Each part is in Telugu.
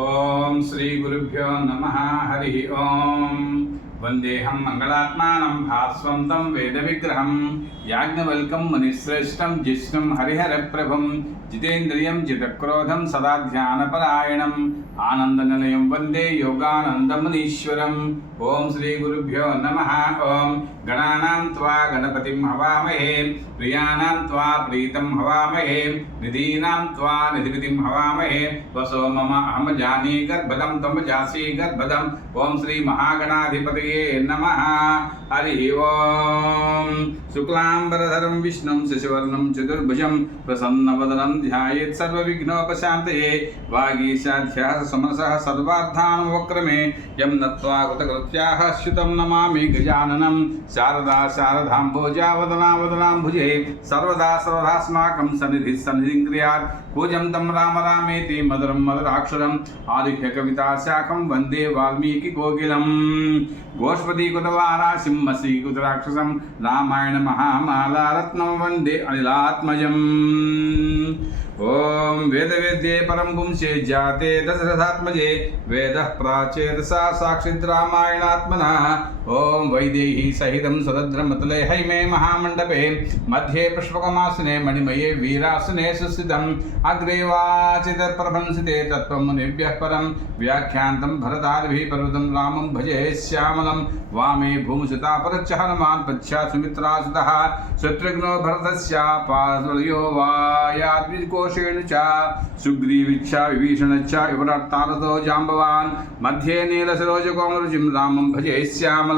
ఓం శ్రీ గురుభ్యో నమః. హరి ఓం. వందేహం మంగళాత్మానం భాస్వంతం వేద విగ్రహం యాజ్ఞవల్కం మునిశ్రేష్టం జిష్ణుం హరిహర ప్రభం జితేంద్రియం జితక్రోధం సదా ధ్యానపరాయణం ఆనందనిలయం వందే యోగానందమునీశ్వరం. ఓం శ్రీ గురుభ్యో నమః. ఓం గణానాం త్వా గణపతిం హవామహే ప్రియాణాం త్వా ప్రీతం హవామహే నిధీనాం త్వా నిధిపతిం హవామహే వసో మమ అహం జానీ గర్భదం త్వం జాసీ గర్భదం. ఓం శ్రీ మహాగణాధిపతయే నమః. హరి ఓం. శుక్లాంబరధరం విష్ణుం శశివర్ణం చతుర్భుజం ప్రసన్నవదనం ధ్యాయేత్ సర్వవిఘ్నోపశాంతయే. వాగీశాధ్యాస సమరసః సర్వార్థానుపక్రమే యం నత్వా కృతకృత్యాః చ్యుతం నమామి గజాననం. శారదా శారదాంబోజా వదనా వదనాంబుజే సర్వదా సర్వదాస్మాకం సన్నిధిః సన్నిధిం క్రియాత్. కూజం తం రామ రామేతి మధురం మధురాక్షరం ఆదిహ్య కవితా శాఖం వందే వాల్మీకి కోకిలం. గోష్పదీకృతవారా సింహసీకృత రాక్షసం రామాయణ మహామాలారత్నం వందే అనిలాత్మజం. ఓం వేదవేద్యే పరం పుంసే జాతే దశరథాత్మజే వేద ప్రాచేతసా సాక్షిత్ రామాయణాత్మనా. ఓం వైదేహీ సహితం సురద్రమతులే హైమే మహామండపే మధ్యే పుష్పకమాసనే మణిమయే వీరాసనే సుస్థితం. అగ్రే వాచిత ప్రభంసితే తత్వం మునిభ్యః పరం వ్యాఖ్యాంతం భరతాదిభిః పర్వతం రామం భజే శ్యామలం. వామే భూమిసుతా పరచ్చ హనుమాన్ పశ్చా సుమిత్రాసుతః శత్రుఘ్నో భరతస్య పార్వలయో వాయాద్వికోశేన చ సుగ్రీవిచ్చ విభీషణచ్చ వివరత్తారతో జాంబవాన్ మధ్యే నీలసరోజకోమరుచిం రామం భజే శ్యామలం.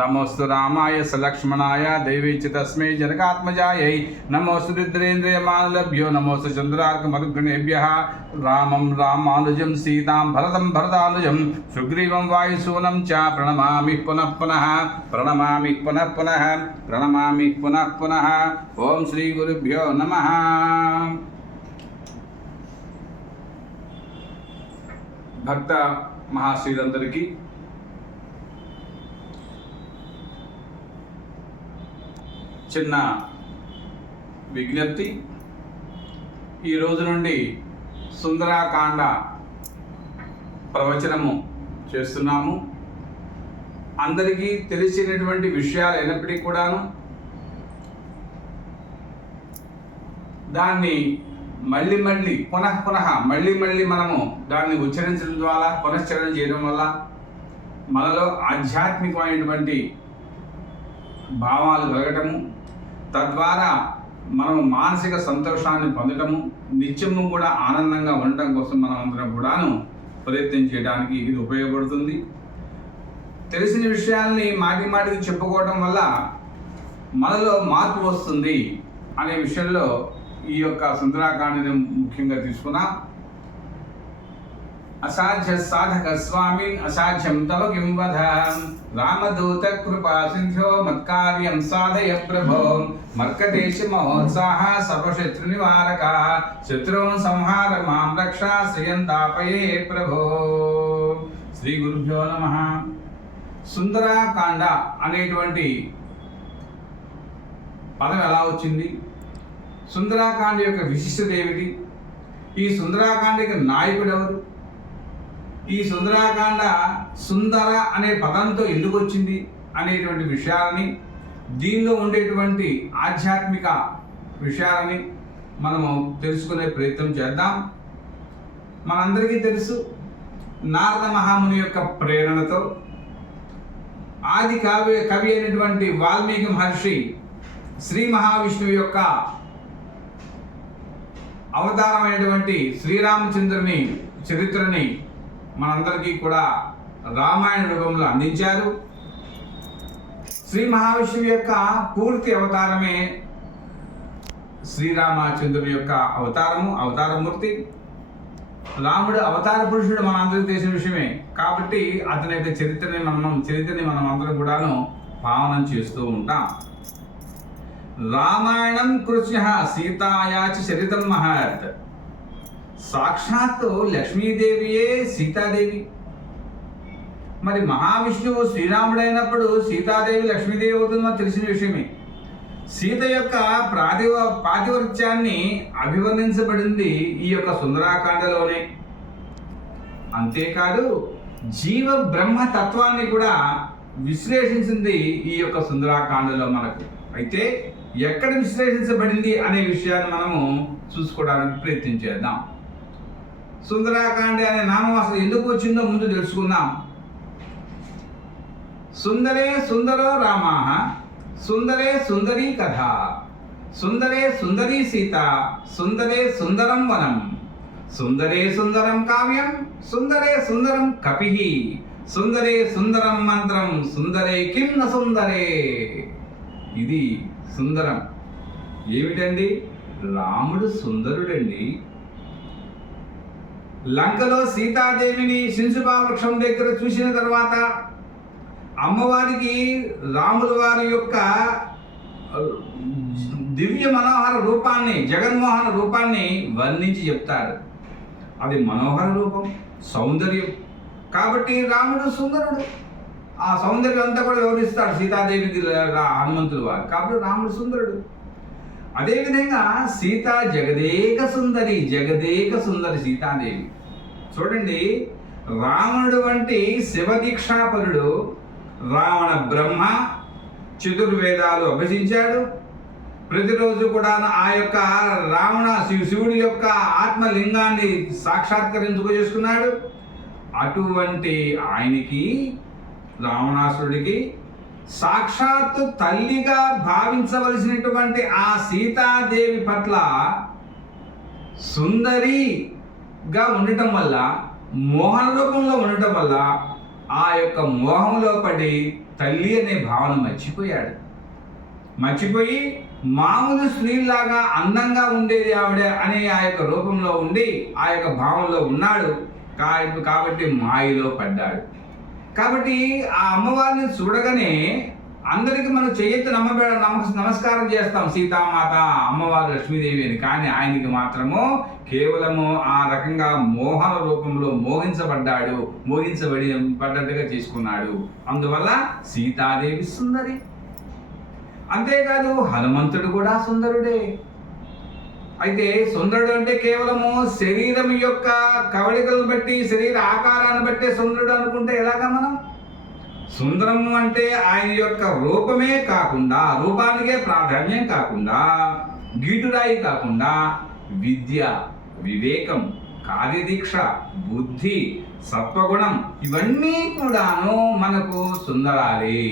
నమోస్తు రామాయ సలక్ష్మణాయ దైవేచ్చ తస్మై జనకాత్మజాయై నమోస్తు రుద్రేంద్రియమానలభ్యో నమోస్తు చంద్రార్కమరుగణేభ్యః. రామం రామానుజం సీతాం భరతం భరతానుజం సుగ్రీవం వాయుసూనం చ ప్రణమామి పునః పునః ప్రణమామి పునః పునః ప్రణమామి పునః పునః. ఓం శ్రీ గురుభ్యో నమః. భక్త మహాశీలందరికీ చిన్న విజ్ఞప్తి. ఈ రోజు నుండి సుందరాకాండ ప్రవచనము చేస్తున్నాము. అందరికీ తెలిసినటువంటి విషయాలు అయినప్పటికీ కూడాను దాన్ని మళ్ళీ మళ్ళీ మనము దాన్ని ఉచ్చరించడం ద్వారా పునశ్చరణ చేయడం వల్ల మనలో ఆధ్యాత్మికమైనటువంటి భావాలు కలగటము, తద్వారా మనము మానసిక సంతోషాన్ని పొందటము, నిత్యము కూడా ఆనందంగా ఉండటం కోసం మనం అందరం కూడాను ప్రయత్నం చేయడానికి ఇది ఉపయోగపడుతుంది. తెలిసిన విషయాల్ని మాటికి చెప్పుకోవడం వల్ల మనలో మార్పు వస్తుంది అనే విషయంలో ఈ యొక్క సుందరాకాండని ముఖ్యంగా తీసుకున్నా. అసాధ్య సాధక స్వామి అసాధ్యం తవ కిం వద రామదూత కృపా సింధో మత్కార్యం సాధయ ప్రభో మర్కటేశ మహోత్సాహ సర్వశత్రు నివారక శత్రువున్ సంహార మాం రక్ష శ్రియంతాపయే ప్రభో. శ్రీ గురుభ్యో నమః. సుందరాకాండ అనేటువంటి పదం ఎలా వచ్చింది? సుందరాకాండ యొక్క విశిష్టత ఏమిటి? ఈ సుందరాకాండకి నాయకుడు ఎవరు? ఈ సుందరాకాండ సుందర అనే పదంతో ఎందుకు వచ్చింది అనేటువంటి విషయాలని, దీనిలో ఉండేటువంటి ఆధ్యాత్మిక విషయాలని మనము తెలుసుకునే ప్రయత్నం చేద్దాం. మనందరికీ తెలుసు, నారద మహాముని యొక్క ప్రేరణతో ఆది కవి అయినటువంటి వాల్మీకి మహర్షి శ్రీ మహావిష్ణువు యొక్క అవతారమైనటువంటి శ్రీరామచంద్రుని చరిత్రని మనందరికీ కూడా రామాయణ రూపంలో అందించారు. శ్రీ మహావిష్ణువు యొక్క పూర్తి అవతారమే శ్రీరామచంద్రుని యొక్క అవతారమూర్తి. రాముడు అవతార పురుషుడు మనందరికీ తెలిసిన విషయమే. కాబట్టి అతని యొక్క చరిత్రని మనం అందరం కూడాను పావనం చేస్తూ ఉంటాం. రామాయణం కృష్ణ సీతాయాచ చరితం మహత్. సాక్షాత్తు లక్ష్మీదేవియే సీతాదేవి. మరి మహావిష్ణువు శ్రీరాముడైనప్పుడు సీతాదేవి లక్ష్మీదేవి అవుతుందో తెలిసిన విషయమే. సీత యొక్క పాతివృత్యాన్ని అభివర్ణించబడింది ఈ యొక్క సుందరాకాండలోనే. అంతేకాదు జీవ బ్రహ్మ తత్వాన్ని కూడా విశ్లేషించింది ఈ యొక్క సుందరాకాండలో మనకు. అయితే ఎక్కడ విశ్లేషించబడింది అనే విషయాన్ని మనము చూసుకోవడానికి ప్రయత్నం చేద్దాం. సుందరాకాండ అనే నామం అసలు ఎందుకు వచ్చిందో ముందు తెలుసుకుందాం. సుందరే సుందరో రామాః, సుందరే సుందరీ కథ, సుందరే సుందరీ సీత, సుందరే సుందరం వనం, సుందరే సుందరం కావ్యం, సుందరే సుందరం కపిః, సుందరే సుందరం మంత్రం, సుందరే కిం న సుందరే. ఇది సుందరం. ఏమిటండి? రాముడు సుందరుడండి. లంకలో సీతాదేవిని శింశుపా వృక్షం దగ్గర చూసిన తర్వాత అమ్మవారికి రాముల వారి యొక్క దివ్య మనోహర రూపాన్ని, జగన్మోహన రూపాన్ని వర్ణించి చెప్తాడు. అది మనోహర రూపం, సౌందర్యం. కాబట్టి రాముడు సుందరుడు. ఆ సౌందర్యం అంతా కూడా వివరిస్తాడు సీతాదేవికి హనుమంతుల వారు. కాబట్టి రాముడు సుందరుడు. అదేవిధంగా సీత జగదేక సుందరి, జగదేక సుందరి సీతాదేవి. చూడండి, రావణుడు వంటి శివదీక్షాపరుడు రావణ బ్రహ్మ చతుర్వేదాలు అభ్యసించాడు. ప్రతిరోజు కూడా ఆ యొక్క శివుడి యొక్క ఆత్మలింగాన్ని సాక్షాత్కరించుకు చేసుకున్నాడు. అటువంటి ఆయనకి, రావణాసురుడికి సాక్షాత్తు తల్లిగా భావించవలసినటువంటి ఆ సీతాదేవి పట్ల సుందరిగా ఉండటం వల్ల, మోహన రూపంలో ఉండటం వల్ల ఆ యొక్క మోహంలో పడి తల్లి అనే భావన మర్చిపోయి మామూలు స్త్రీలాగా అందంగా ఉండేది ఆవిడ అనే ఆ యొక్క రూపంలో ఉండి ఆ యొక్క భావంలో ఉన్నాడు. కాబట్టి మాయలో పడ్డాడు. కాబట్టి ఆ అమ్మవారిని చూడగానే అందరికీ మనం చేయెత్తి నమస్కారం చేస్తాం, సీతామాత, అమ్మవారు లక్ష్మీదేవి అని. కానీ ఆయనకి మాత్రము కేవలము ఆ రకంగా మోహన రూపంలో పడ్డట్టుగా చేసుకున్నాడు. అందువల్ల సీతాదేవి సుందరి. అంతేకాదు హనుమంతుడు కూడా సుందరుడే. అయితే సుందరుడు అంటే కేవలము శరీరం యొక్క కవళికలను బట్టి, శరీర ఆకారాన్ని బట్టి సుందరుడు అనుకుంటే ఎలాగా మనం? సుందరము అంటే ఆయన యొక్క రూపమే కాకుండా, రూపానికే ప్రాధాన్యం కాకుండా, గీటురాయి కాకుండా విద్య, వివేకం, కార్యదీక్ష, బుద్ధి, సత్వగుణం ఇవన్నీ కూడాను మనకు సుందరాలే.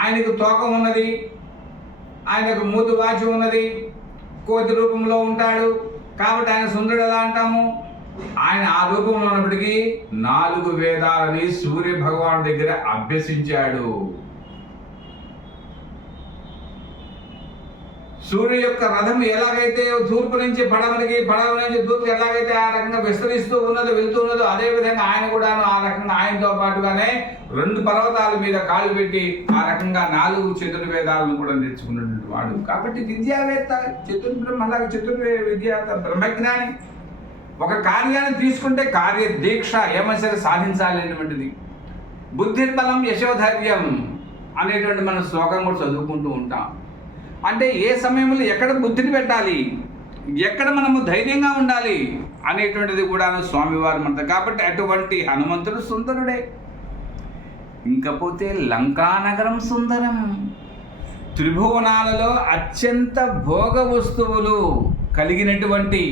ఆయనకు తోక ఉన్నది, ఆయనకు మూతు వాచి ఉన్నది, కోతి రూపంలో ఉంటాడు. కాబట్టి ఆయన సుందరుడు ఎలా అంటాము? ఆయన ఆ రూపంలో ఉన్నప్పటికీ 4 వేదాలని సూర్య భగవాను దగ్గర అభ్యసించాడు. సూర్యుడు యొక్క రథం ఎలాగైతే తూర్పు నుంచి పడవలకి, పడవ నుంచి తూర్పు ఎలాగైతే ఆ రకంగా విస్తరిస్తూ వెళ్తూ ఉన్నదో అదే విధంగా ఆయన కూడా ఆ రకంగా ఆయనతో పాటుగానే 2 పర్వతాల మీద కాళ్ళు పెట్టి ఆ రకంగా 4 చతుర్వేదాలను కూడా నేర్చుకున్నటువంటి వాడు. కాబట్టి విద్యావేత్త, విద్య బ్రహ్మజ్ఞాని. ఒక కార్యాన్ని తీసుకుంటే కార్యదీక్ష ఏమైనా సరే సాధించాలి అనేటువంటిది. బుద్ధిర్బలం యశోధైర్యం అనేటువంటి మన శ్లోకం కూడా చదువుకుంటూ ఉంటాం. అంటే ఏ సమయంలో ఎక్కడ బుద్ధిని పెట్టాలి, ఎక్కడ మనము ధైర్యంగా ఉండాలి అనేటువంటిది కూడా స్వామివారి మంత్ర. కాబట్టి అటువంటి హనుమంతుడు సుందరుడే. ఇంకపోతే లంకానగరం సుందరం. త్రిభువనాలలో అత్యంత భోగ వస్తువులు కలిగినటువంటి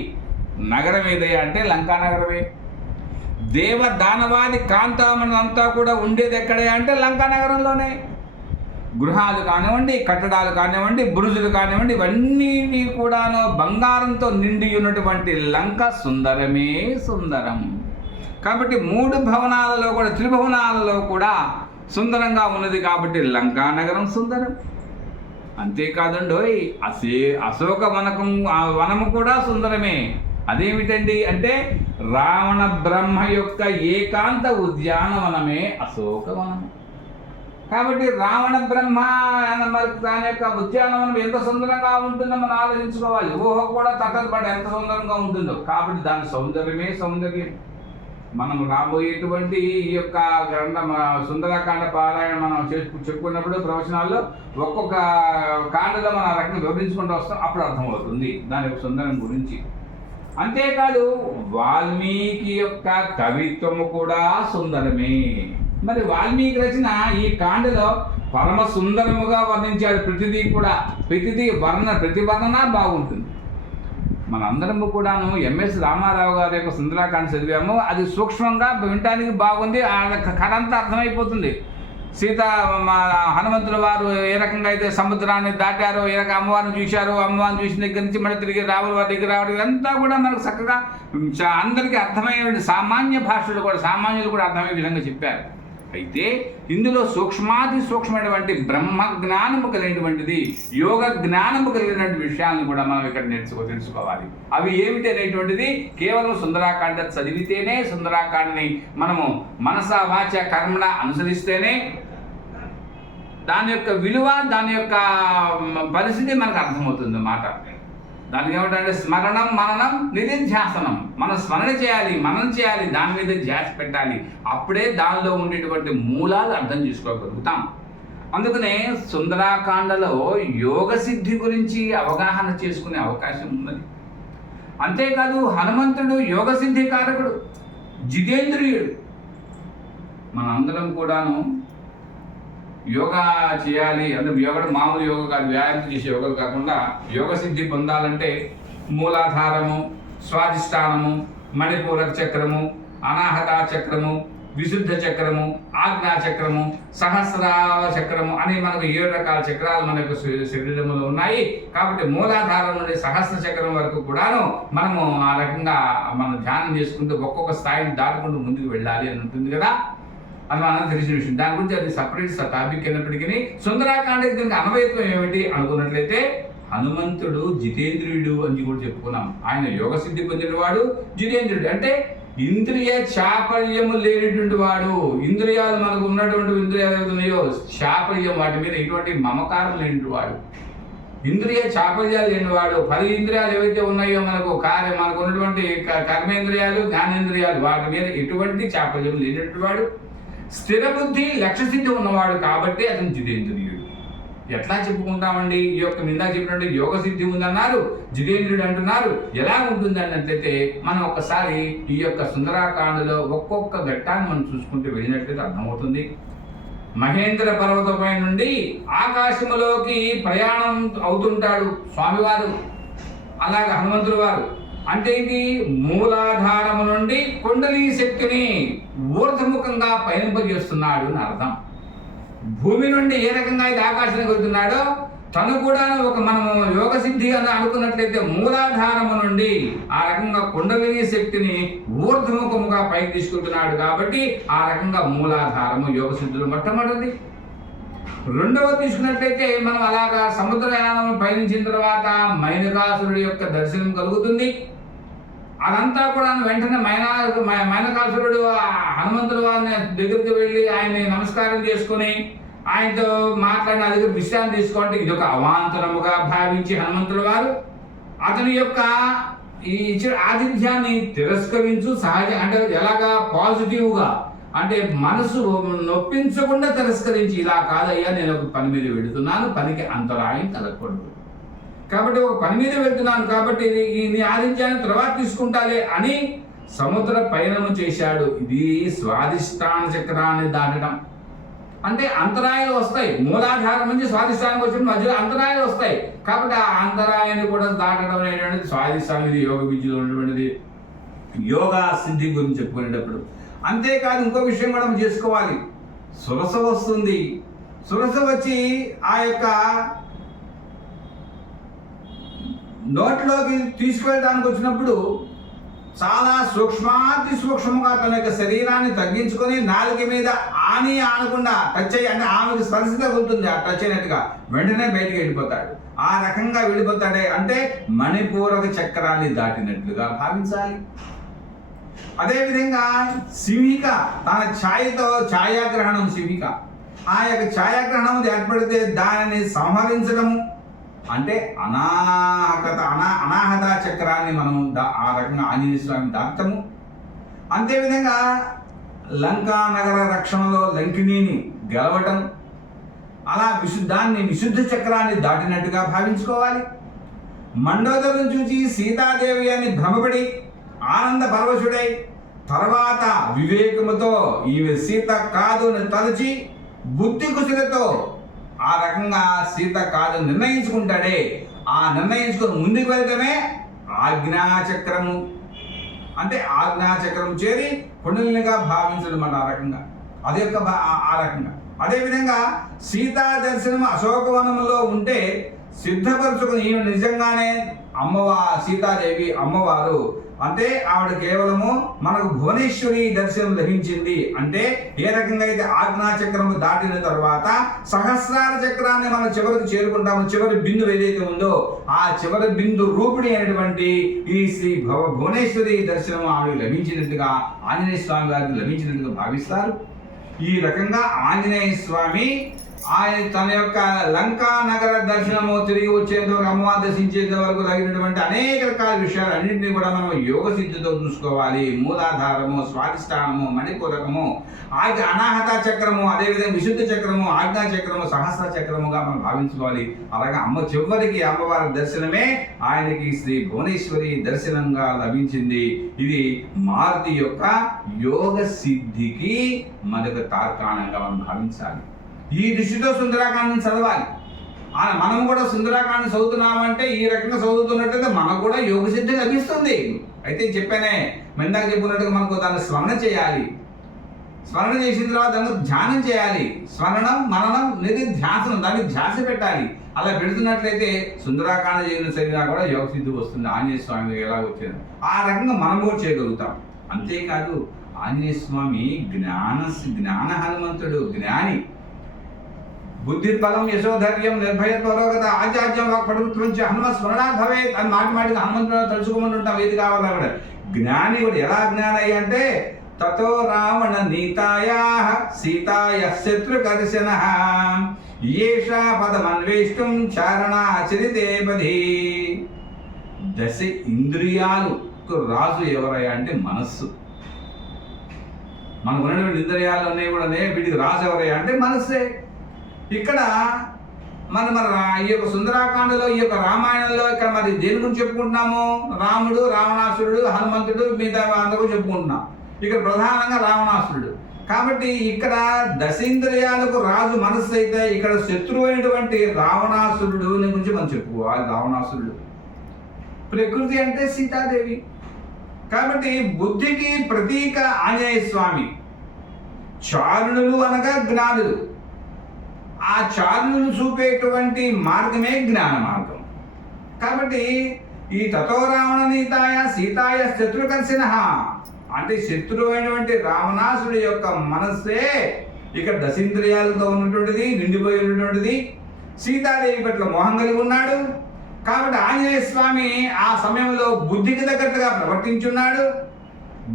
నగరం ఏదయ్యా అంటే లంకానగరమే. దేవ దానవాది కాంతామనంతా కూడా ఉండేది ఎక్కడే అంటే లంకానగరంలోనే. గృహాలు కానివ్వండి, కట్టడాలు కానివ్వండి, బురుజులు కానివ్వండి, ఇవన్నీ కూడాను బంగారంతో నిండి ఉన్నటువంటి లంక సుందరమే సుందరం. కాబట్టి 3 భవనాలలో కూడా, త్రిభువనాలలో కూడా సుందరంగా ఉన్నది. కాబట్టి లంకానగరం సుందరం. అంతేకాదండోయ్, అశోక వనము కూడా సుందరమే. అదేమిటండి అంటే రావణ బ్రహ్మ యొక్క ఏకాంత ఉద్యానవనమే అశోకవనము. కాబట్టి రావణ బ్రహ్మ మరి దాని యొక్క ఉద్యానవనం ఎంత సుందరంగా ఉంటుందో మనం ఆలోచించుకోవాలి. ఊహ కూడా తగ్గదు ఎంత సుందరంగా ఉంటుందో. కాబట్టి దాని సౌందర్యమే సౌందర్యం. మనం రాబోయేటువంటి ఈ యొక్క సుందరకాండ పారాయణ మనం చెప్పుకున్నప్పుడు ప్రవచనాల్లో ఒక్కొక్క కాండలో మనం ఆ రకంగా వివరించుకుంటూ వస్తాం. అప్పుడు అర్థమవుతుంది దాని యొక్క సుందరం గురించి. అంతేకాదు వాల్మీకి యొక్క కవిత్వము కూడా సుందరమే. మరి వాల్మీకి రచన ఈ కాండలో పరమ సుందరముగా వర్ణించాడు. ప్రతిదీ ప్రతి వర్ణన బాగుంటుంది. మనందరము కూడాను ఎంఎస్ రామారావు గారి యొక్క సుందరాకాండ చదివాము. అది సూక్ష్మంగా వినటానికి బాగుంది. ఆ కథ అంతా అర్థమైపోతుంది. హనుమంతుల వారు ఏ రకంగా అయితే సముద్రాన్ని దాటారో, ఏ రకంగా అమ్మవారిని చూశారో, అమ్మవారిని చూసిన దగ్గర నుంచి మళ్ళీ తిరిగి రావుల వారి దగ్గర రావడం, ఇదంతా కూడా మనకు చక్కగా అందరికీ అర్థమయ్యే సామాన్యులు కూడా అర్థమయ్యే విధంగా చెప్పారు. అయితే ఇందులో సూక్ష్మాతి సూక్ష్మమైనటువంటి బ్రహ్మ జ్ఞానము కలిగినటువంటిది, యోగ జ్ఞానము కలిగినటువంటి విషయాలను కూడా మనం ఇక్కడ తెలుసుకోవాలి. అవి ఏమిటి అనేటువంటిది కేవలం సుందరాకాండ చదివితేనే, సుందరాకాండని మనము మనస వాచ కర్మణ అనుసరిస్తేనే దాని యొక్క విలువ, దాని యొక్క పరిస్థితి మనకు అర్థమవుతుంది అన్నమాట. దానికి ఏమిటంటే స్మరణం మననం నిధిధ్యాసనం. మనం స్మరణ చేయాలి, మననం చేయాలి, దాని మీద ధ్యాస పెట్టాలి. అప్పుడే దానిలో ఉండేటువంటి మూలాలు అర్థం చేసుకోగలుగుతాం. అందుకనే సుందరాకాండలో యోగ సిద్ధి గురించి అవగాహన చేసుకునే అవకాశం ఉన్నది. అంతేకాదు హనుమంతుడు యోగ సిద్ధి కారకుడు, జితేంద్రియుడు. మనందరం కూడాను యోగా చేయాలి అంటే మామూలు యోగా కాదు, వ్యాయామం చేసే యోగా కాకుండా యోగ సిద్ధి పొందాలంటే మూలాధారము, స్వాధిష్టానము, మణిపూరక చక్రము, అనాహత చక్రము, విశుద్ధ చక్రము, ఆజ్ఞా చక్రము, సహస్రావ చక్రము అని మనకు 7 రకాల చక్రాలు మనకు శరీరంలో ఉన్నాయి. కాబట్టి మూలాధారం నుండి సహస్ర చక్రం వరకు కూడాను మనము ఆ రకంగా మనం ధ్యానం చేసుకుంటూ ఒక్కొక్క స్థాయిని దాటుకుంటూ ముందుకు వెళ్ళాలి అని ఉంటుంది కదా. అది మనం తెలిసిన విషయం. దాని గురించి అది సపరేట్ టాపిక్ అయినప్పటికీ సుందరాకాండ దీనికి అన్వయత్వం ఏమిటి అనుకున్నట్లయితే హనుమంతుడు జితేంద్రియుడు అని కూడా చెప్పుకున్నాం. ఆయన యోగ సిద్ధి పొందినవాడు, జితేంద్రుడు అంటే ఇంద్రియ చాపల్యము లేనిటువంటి వాడు. ఇంద్రియాలు మనకు ఉన్నటువంటి ఇంద్రియాలు ఏవైతున్నాయో చాపల్యం, వాటి మీద ఎటువంటి మమకారం లేనిటువంటి వాడు, ఇంద్రియ చాపల్యాలు లేనివాడు. 10 ఇంద్రియాలు ఏవైతే ఉన్నాయో మనకు ఉన్నటువంటి కర్మేంద్రియాలు, జ్ఞానేంద్రియాలు, వాటి మీద ఎటువంటి చాపల్యం లేనటువంటి వాడు, స్థిర బుద్ధి, లక్ష్య సిద్ధి ఉన్నవాడు. కాబట్టి అతను జితేంద్రియుడు. ఎట్లా చెప్పుకుంటామండి? ఈ యొక్క నిందా చెప్పినట్టు యోగ సిద్ధి ఉందన్నారు, జితేంద్రుడు అంటున్నారు. ఎలా ఉంటుంది అన్నట్లయితే మనం ఒక్కసారి ఈ యొక్క సుందరాకాండలో ఒక్కొక్క ఘట్టాన్ని మనం చూసుకుంటూ వెళ్ళినట్లయితే అర్థమవుతుంది. మహేంద్ర పర్వతపై నుండి ఆకాశములోకి ప్రయాణం అవుతుంటాడు స్వామివారు, అలాగే హనుమంతుల వారు. అంటే ఇది మూలాధారము నుండి కుండలి శక్తిని ఊర్ధముఖంగా పయనింపజేస్తున్నాడు అని అర్థం. భూమి నుండి ఏ రకంగా అయితే ఆకాశానికి వెళ్తున్నాడో తను కూడా మనము యోగ సిద్ధి అని అనుకున్నట్లయితే మూలాధారము నుండి ఆ రకంగా కుండలిని శక్తిని ఊర్ధముఖముగా పైకి తీసుకుంటున్నాడు. కాబట్టి ఆ రకంగా మూలాధారము యోగ సిద్ధులు మొట్టమొదటిది. రెండవ తీసుకున్నట్లయితే మనం అలాగా సముద్రయానం పయనించిన తర్వాత మైనకాసురుడి యొక్క దర్శనం కలుగుతుంది. అదంతా కూడా వెంటనే మైనకాసురుడు హనుమంతుల వారిని దగ్గరికి వెళ్ళి ఆయన్ని నమస్కారం చేసుకుని ఆయనతో మాట్లాడిన దగ్గర విశ్రాంతి తీసుకోండి. ఇది ఒక అవాంతరముగా భావించి హనుమంతుల వారు అతని యొక్క ఈ ఆతిథ్యాన్ని తిరస్కరించు సహజ అంటే ఎలాగా పాజిటివ్గా అంటే మనసు నొప్పించకుండా తిరస్కరించి, ఇలా కాదయ్యా నేను ఒక పని మీద వెళుతున్నాను, పనికి అంతరాయం కలగకూడదు, కాబట్టి ఒక పని మీద వెళ్తున్నాను, కాబట్టి నీ ఆతిథ్యాన్ని తర్వాత తీసుకుంటాలే అని సముద్ర పయనము చేశాడు. ఇది స్వాధిష్టాన చక్రాన్ని దాటడం. అంటే అంతరాయాలు వస్తాయి. మూలాధారం నుంచి స్వాధిష్టానికి వచ్చిన మధ్యలో అంతరాయాలు వస్తాయి. కాబట్టి ఆ అంతరాయాన్ని కూడా దాటడం అనేటువంటిది స్వాధిష్టానం. ఇది యోగ విద్యలో ఉన్నటువంటిది యోగా సిద్ధి గురించి చెప్పుకునేటప్పుడు. అంతేకాదు ఇంకో విషయం కూడా మనం చేసుకోవాలి. సురస వస్తుంది. సురస వచ్చి ఆ యొక్క నోట్లోకి తీసుకువెళ్ళడానికి వచ్చినప్పుడు చాలా సూక్ష్మాతి సూక్ష్మంగా తన యొక్క శరీరాన్ని తగ్గించుకొని నాలుక మీద ఆనకుండా టచ్ అయ్యి అంటే ఆమెకు స్పర్శ తగులుతుంది. ఆ టచ్ అయినట్టుగా వెంటనే బయటికి వెళ్ళిపోతాడు. ఆ రకంగా వెళ్ళిపోతాడే అంటే మణిపూరక చక్రాన్ని దాటినట్లుగా భావించాలి. అదేవిధంగా సింహిక తన ఛాయాగ్రహణం సింహిక ఆ యొక్క ఛాయాగ్రహణం ఏర్పడితే దానిని సంహరించడము అంటే అనాహత చక్రాన్ని మనం ఆ రకంగా ఆంజనేయ స్వామి దాటము. అంతేవిధంగా లంకా నగర రక్షణలో లంకిణిని గెలవటం, అలా దాన్ని విశుద్ధ చక్రాన్ని దాటినట్టుగా భావించుకోవాలి. మండోదరం చూచి సీతాదేవి అని భ్రమపడి ఆనంద పరవశుడై తర్వాత వివేకముతో ఈమె సీత కాదు అని తలచి బుద్ధి కుశలతో ఆ రకంగా సీత కాదు నిర్ణయించుకుంటాడే, ఆ నిర్ణయించుకుని ముందుకు వెళ్తమే ఆజ్ఞాచక్రము. అంటే ఆజ్ఞాచక్రం చేరి కుండలినిగా భావించడం అన్నమాట. ఆ రకంగా అది యొక్క ఆ రకంగా. అదేవిధంగా సీతా దర్శనం అశోకవనంలో ఉంటే సిద్ధపరచుకుని ఈమె నిజంగానే సీతాదేవి అమ్మవారు అంటే ఆవిడ కేవలము మనకు భువనేశ్వరి దర్శనం లభించింది. అంటే ఏ రకంగా అయితే ఆజ్ఞాచక్రము దాటిన తర్వాత సహస్రార చక్రాన్ని మనం చివరికి చేరుకుంటాము. చివరి బిందు ఏదైతే ఉందో ఆ చివరి బిందు రూపిణి అయినటువంటి ఈ శ్రీ భువనేశ్వరి దర్శనం ఆవిడ లభించినట్టుగా ఆంజనేయ స్వామి వారికి లభించినట్టుగా భావిస్తారు. ఈ రకంగా ఆంజనేయ స్వామి ఆయన తన యొక్క లంకా నగర దర్శనము తిరిగి వచ్చేంత వరకు అమ్మవారు దర్శించేంత వరకు తగినటువంటి అనేక రకాల విషయాలు అన్నింటినీ కూడా మనం యోగ సిద్ధితో చూసుకోవాలి. మూలాధారము, స్వాధిష్టానము, మణిపూరకము, అనాహత చక్రము, అదేవిధంగా విశుద్ధ చక్రము, ఆజ్ఞా చక్రము, సహస్ర చక్రముగా మనం భావించుకోవాలి. అలాగే చివరికి అమ్మవారి దర్శనమే ఆయనకి శ్రీ భువనేశ్వరి దర్శనంగా లభించింది. ఇది మారుతి యొక్క యోగ సిద్ధికి మరొక తార్కాణంగా మనం భావించాలి. ఈ దృష్టితో సుందరాకాండని చదవాలి. మనం కూడా సుందరాకాండ చదువుతున్నామంటే ఈ రకంగా చదువుతున్నట్టయితే మనకు కూడా యోగ సిద్ధి లభిస్తుంది. అయితే చెప్పానే మెందాక చెప్పుకున్నట్టుగా మనకు దాన్ని స్మరణ చేయాలి. స్మరణ చేసిన తర్వాత దాన్ని ధ్యానం చేయాలి. స్మరణం, మననం, నిధి ధ్యాసనం, దాన్ని ధ్యాస పెట్టాలి. అలా పెడుతున్నట్లయితే సుందరాకాండ చేయడం సరిగా కూడా యోగ సిద్ధి వస్తుంది. ఆంజనేయ స్వామి ఎలా వచ్చేది ఆ రకంగా మనం కూడా చేయగలుగుతాం. అంతేకాదు ఆంజనేయ స్వామి జ్ఞాన హనుమంతుడు, జ్ఞాని. బుద్ధిర్బలం యశోధైర్యం నిర్భయత్వరోగత ఆచార్యం వాక్పటుత్వం హనుమ స్మరణాత్ భవేత్ అని మాటికి హనుమంతుడు తలుచుకోమంటుంటాం. ఏది కావాలా కూడా జ్ఞాని కూడా ఎలా జ్ఞాని అయ్యి అంటే తతో రావణ నీతాయా సీతాయ శత్రుకర్షణ ఏషా పదమన్వేష్టం చారణాచరితే పది. దశ ఇంద్రియాలకు రాజు ఎవరయ్యా అంటే మనస్సు. మనకు ఉన్నటువంటి ఇంద్రియాలు అనేవి కూడా వీటికి రాజు ఎవరయ్యా అంటే మనస్సే. ఇక్కడ మన ఈ యొక్క సుందరాకాండలో ఈ యొక్క రామాయణంలో ఇక్కడ మరి దేని గురించి చెప్పుకుంటున్నాము? రాముడు, రావణాసురుడు, హనుమంతుడు, మిగతా అందరూ చెప్పుకుంటున్నాం. ఇక్కడ ప్రధానంగా రావణాసురుడు. కాబట్టి ఇక్కడ దశేంద్రియాలకు రాజు మనస్సు అయితే ఇక్కడ శత్రువు అయినటువంటి రావణాసురుడు గురించి మనం చెప్పుకోవాలి. రావణాసురుడు ప్రకృతి అంటే సీతాదేవి. కాబట్టి బుద్ధికి ప్రతీక ఆంజనేయ స్వామి. చారుణులు అనగా జ్ఞానులు. ఆ చారులను చూపేటువంటి మార్గమే జ్ఞాన మార్గం. కాబట్టి ఈ తతో రావణ నీతాయ సీతాయ శత్రుకర్షణ అంటే శత్రువు అయినటువంటి రావణాసుడి యొక్క మనస్సే ఇక్కడ దశేంద్రియాలతో ఉన్నటువంటిది, నిండిపోయి ఉన్నటువంటిది. సీతాదేవి పట్ల మోహం కలిగి ఉన్నాడు. కాబట్టి ఆంజనేయ స్వామి ఆ సమయంలో బుద్ధికి తగ్గట్టుగా ప్రవర్తించున్నాడు.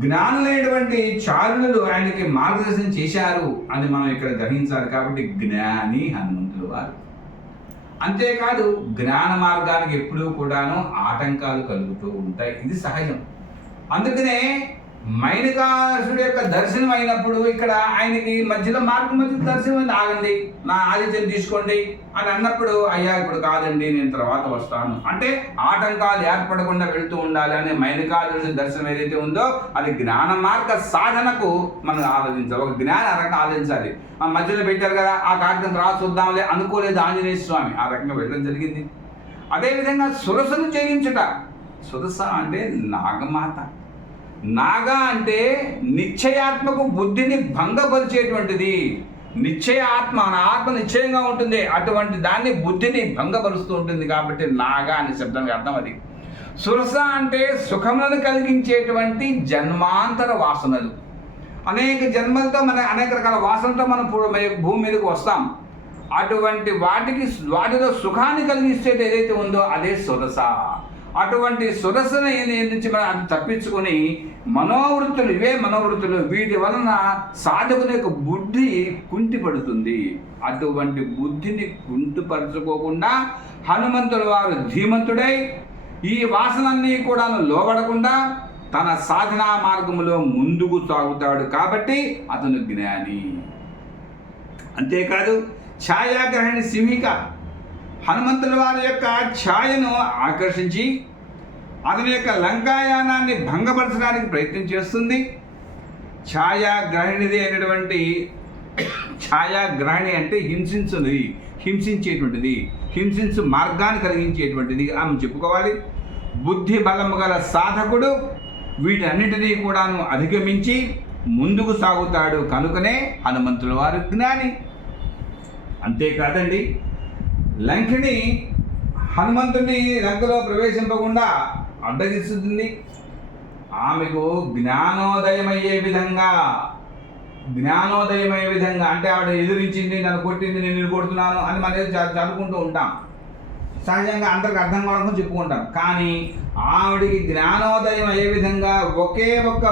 జ్ఞానులైనటువంటి చారుణులు ఆయనకి మార్గదర్శనం చేశారు అని మనం ఇక్కడ గ్రహించాలి. కాబట్టి జ్ఞాని హనుమంతుడు వారు. అంతేకాదు జ్ఞాన మార్గానికి ఎప్పుడూ కూడాను ఆటంకాలు కలుగుతూ ఉంటాయి. ఇది సహజం. అందుకనే మైనకాసుడి యొక్క దర్శనం అయినప్పుడు ఇక్కడ ఆయనకి మధ్యలో దర్శనం ఆగండి, నా ఆదిత్యం తీసుకోండి అని అన్నప్పుడు అయ్యా ఇప్పుడు కాదండి నేను తర్వాత వస్తాను అంటే ఆటంకాలు ఏర్పడకుండా వెళుతూ ఉండాలి అనే మైనకాసుడి దర్శనం ఏదైతే ఉందో అది జ్ఞాన మార్గ సాధనకు మనం ఆలోచించాలి. ఒక జ్ఞానం ఆ రకంగా ఆలోచించాలి. ఆ మధ్యలో పెట్టారు కదా ఆ కార్యక్రమం తర్వాత చూద్దాంలే అనుకోలేదు ఆంజనేయ స్వామి. ఆ రకంగా వెళ్ళడం జరిగింది. అదేవిధంగా సురసను చేయించుట. సురస అంటే నాగమాత. నాగ అంటే నిశ్చయాత్మకు బుద్ధిని భంగపరిచేటువంటిది. నిశ్చయ ఆత్మ, నా ఆత్మ నిశ్చయంగా ఉంటుంది, అటువంటి దాన్ని బుద్ధిని భంగపరుస్తూ ఉంటుంది. కాబట్టి నాగ అనే శబ్దానికి అర్థం అది. సురస అంటే సుఖములను కలిగించేటువంటి జన్మాంతర వాసనలు. అనేక జన్మలతో అనేక రకాల వాసనలతో మనం భూమి మీదకి వస్తాం. అటువంటి వాటిలో సుఖాన్ని కలిగిస్తేది ఏదైతే ఉందో అదే సురస. అటువంటి సురసన నుంచి మనం అది తప్పించుకొని మనోవృత్తులు, ఇవే మనోవృత్తులు, వీటి వలన సాధకుని యొక్క బుద్ధి కుంటిపడుతుంది. అటువంటి బుద్ధిని కుంటిపరచుకోకుండా హనుమంతుడు వారు ధీమంతుడై ఈ వాసనన్నీ కూడా లోబడకుండా తన సాధనా మార్గంలో ముందుకు సాగుతాడు. కాబట్టి అతను జ్ఞాని. అంతేకాదు ఛాయాగ్రహణి శివిక. హనుమంతుల వారి యొక్క ఛాయను ఆకర్షించి అతని యొక్క లంకాయానాన్ని భంగపరచడానికి ప్రయత్నం చేస్తుంది. ఛాయాగ్రహిణిది అయినటువంటి, ఛాయాగ్రహిణి అంటే హింసించేటువంటిది, హింసించు మార్గాన్ని కలిగించేటువంటిది ఆమె చెప్పుకోవాలి. బుద్ధి బలము గల సాధకుడు వీటన్నిటినీ కూడాను అధిగమించి ముందుకు సాగుతాడు కనుకనే హనుమంతుల వారు జ్ఞాని. అంతేకాదండి, లంకిణి హనుమంతుడిని లంకలో ప్రవేశింపకుండా అడ్డగిస్తుంది. ఆమెకు జ్ఞానోదయమయ్యే విధంగా అంటే ఆవిడ ఎదిరించింది, నన్ను కొట్టింది, నేను కొడుతున్నాను అని మనం చదువుకుంటూ ఉంటాం, సహజంగా అందరికి అర్థం కావడం చెప్పుకుంటాం. కానీ ఆవిడికి జ్ఞానోదయం అయ్యే విధంగా ఒకే ఒక్క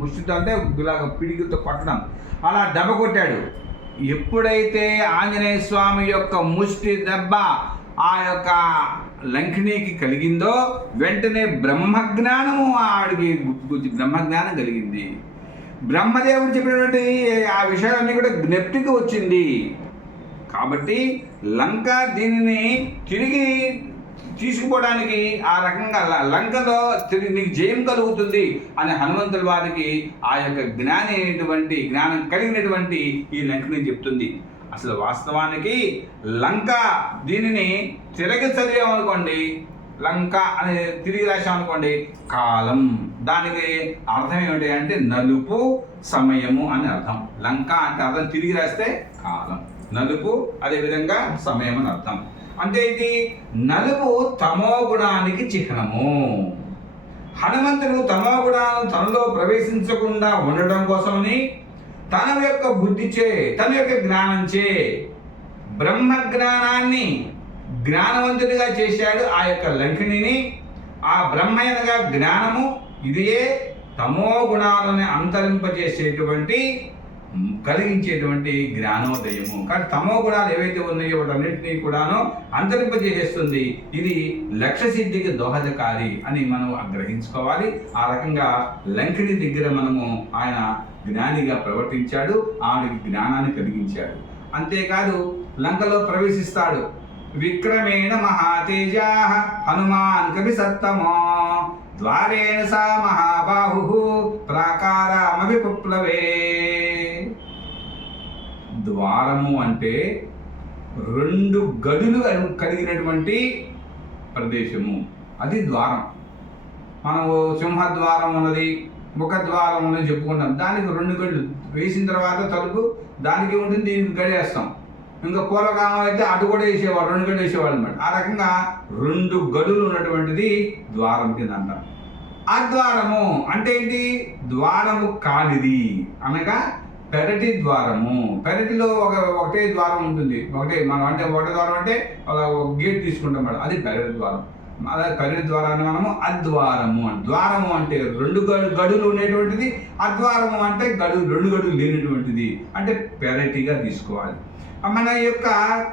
ముష్టితో అంటే ఇలాగ పిడికితో కొట్టడం, అలా దెబ్బ కొట్టాడు. ఎప్పుడైతే ఆంజనేయ స్వామి యొక్క ముష్టి దెబ్బ ఆ యొక్క లంకిణికి కలిగిందో వెంటనే బ్రహ్మజ్ఞానము ఆవిడికి బ్రహ్మజ్ఞానం కలిగింది. బ్రహ్మదేవుడు చెప్పినటువంటి ఆ విషయాలన్నీ కూడా జ్ఞప్తికి వచ్చింది. కాబట్టి లంక దీనిని తిరిగి తీసుకుపోవడానికి ఆ రకంగా లంకలో తిరిగి నీకు జయం కలుగుతుంది అని హనుమంతుల వారికి ఆ యొక్క జ్ఞానం కలిగినటువంటి ఈ లంకని చెప్తుంది. అసలు వాస్తవానికి లంక దీనిని తిరగ చదివామనుకోండి, లంక అని తిరిగి రాసామనుకోండి కాలం, దానికి అర్థం ఏమిటి అంటే నలుపు సమయము అని అర్థం. లంక అంటే అర్థం తిరిగి రాస్తే కాలం, నలుపు అదేవిధంగా సమయం అని అర్థం. అంటే ఇది నలుపు తమో గుణానికి చిహ్నము. హనుమంతుడు తమో గుణాలను తనలో ప్రవేశించకుండా ఉండడం కోసమని తన యొక్క బుద్ధిచే, తన యొక్క జ్ఞానంచే బ్రహ్మ జ్ఞానాన్ని జ్ఞానవంతుడిగా చేశాడు ఆ యొక్క లంకిణిని. ఆ బ్రహ్మయనగా జ్ఞానము ఇదే తమో గుణాలను అంతరింపజేసేటువంటి కలిగించేటువంటి జ్ఞానోదయము. కానీ తమో గుణాలు ఏవైతే ఉన్నాయో వాటన్నింటినీ కూడాను అంతరింపజేసేస్తుంది. ఇది లక్ష్య సిద్ధికి దోహదకారి అని మనం గ్రహించుకోవాలి. ఆ రకంగా లంకిణి దగ్గర మనము ఆయన జ్ఞానిగా ప్రవర్తించాడు, ఆవిడికి జ్ఞానాన్ని కలిగించాడు. అంతేకాదు లంకలో ప్రవేశిస్తాడు. విక్రమేణ మహాతేజా హనుమాన్ కవి సత్తమో ద్వారేణ సా మహాబాహు ప్రాకారమభి పుప్లవే. ద్వారము అంటే 2 గదులు కలిగినటువంటి ప్రదేశము, అది ద్వారం. మనము సింహద్వారం ఉన్నది, ముఖద్వారం ఉన్నది చెప్పుకుంటాం. దానికి 2 గడులు వేసిన తర్వాత తలుపు దానికి ఉంటుంది, దీనికి గడేస్తాం. ఇంకా పూర్వకాలం అయితే అటు కూడా వేసేవాళ్ళు, 2 గడులు వేసేవాళ్ళు అనమాట. ఆ రకంగా 2 గడులు ఉన్నటువంటిది ద్వారం కింద అంటాం. అద్వారము అంటే ఏంటి? ద్వారము కానిది అనగా పెరటి ద్వారము. పెరటిలో ఒకటే ద్వారం ఉంటుంది, ఒకటే ద్వారం అంటే గేట్ తీసుకుంటాం మేడం, అది పెరటి ద్వారం. అదే పెరటి ద్వారాన్ని మనము అద్వారము. ద్వారము అంటే 2 గడులు ఉండేటువంటిది, అద్వారము అంటే 2 గడులు లేనటువంటిది, అంటే పెరటిగా తీసుకోవాలి. మన యొక్క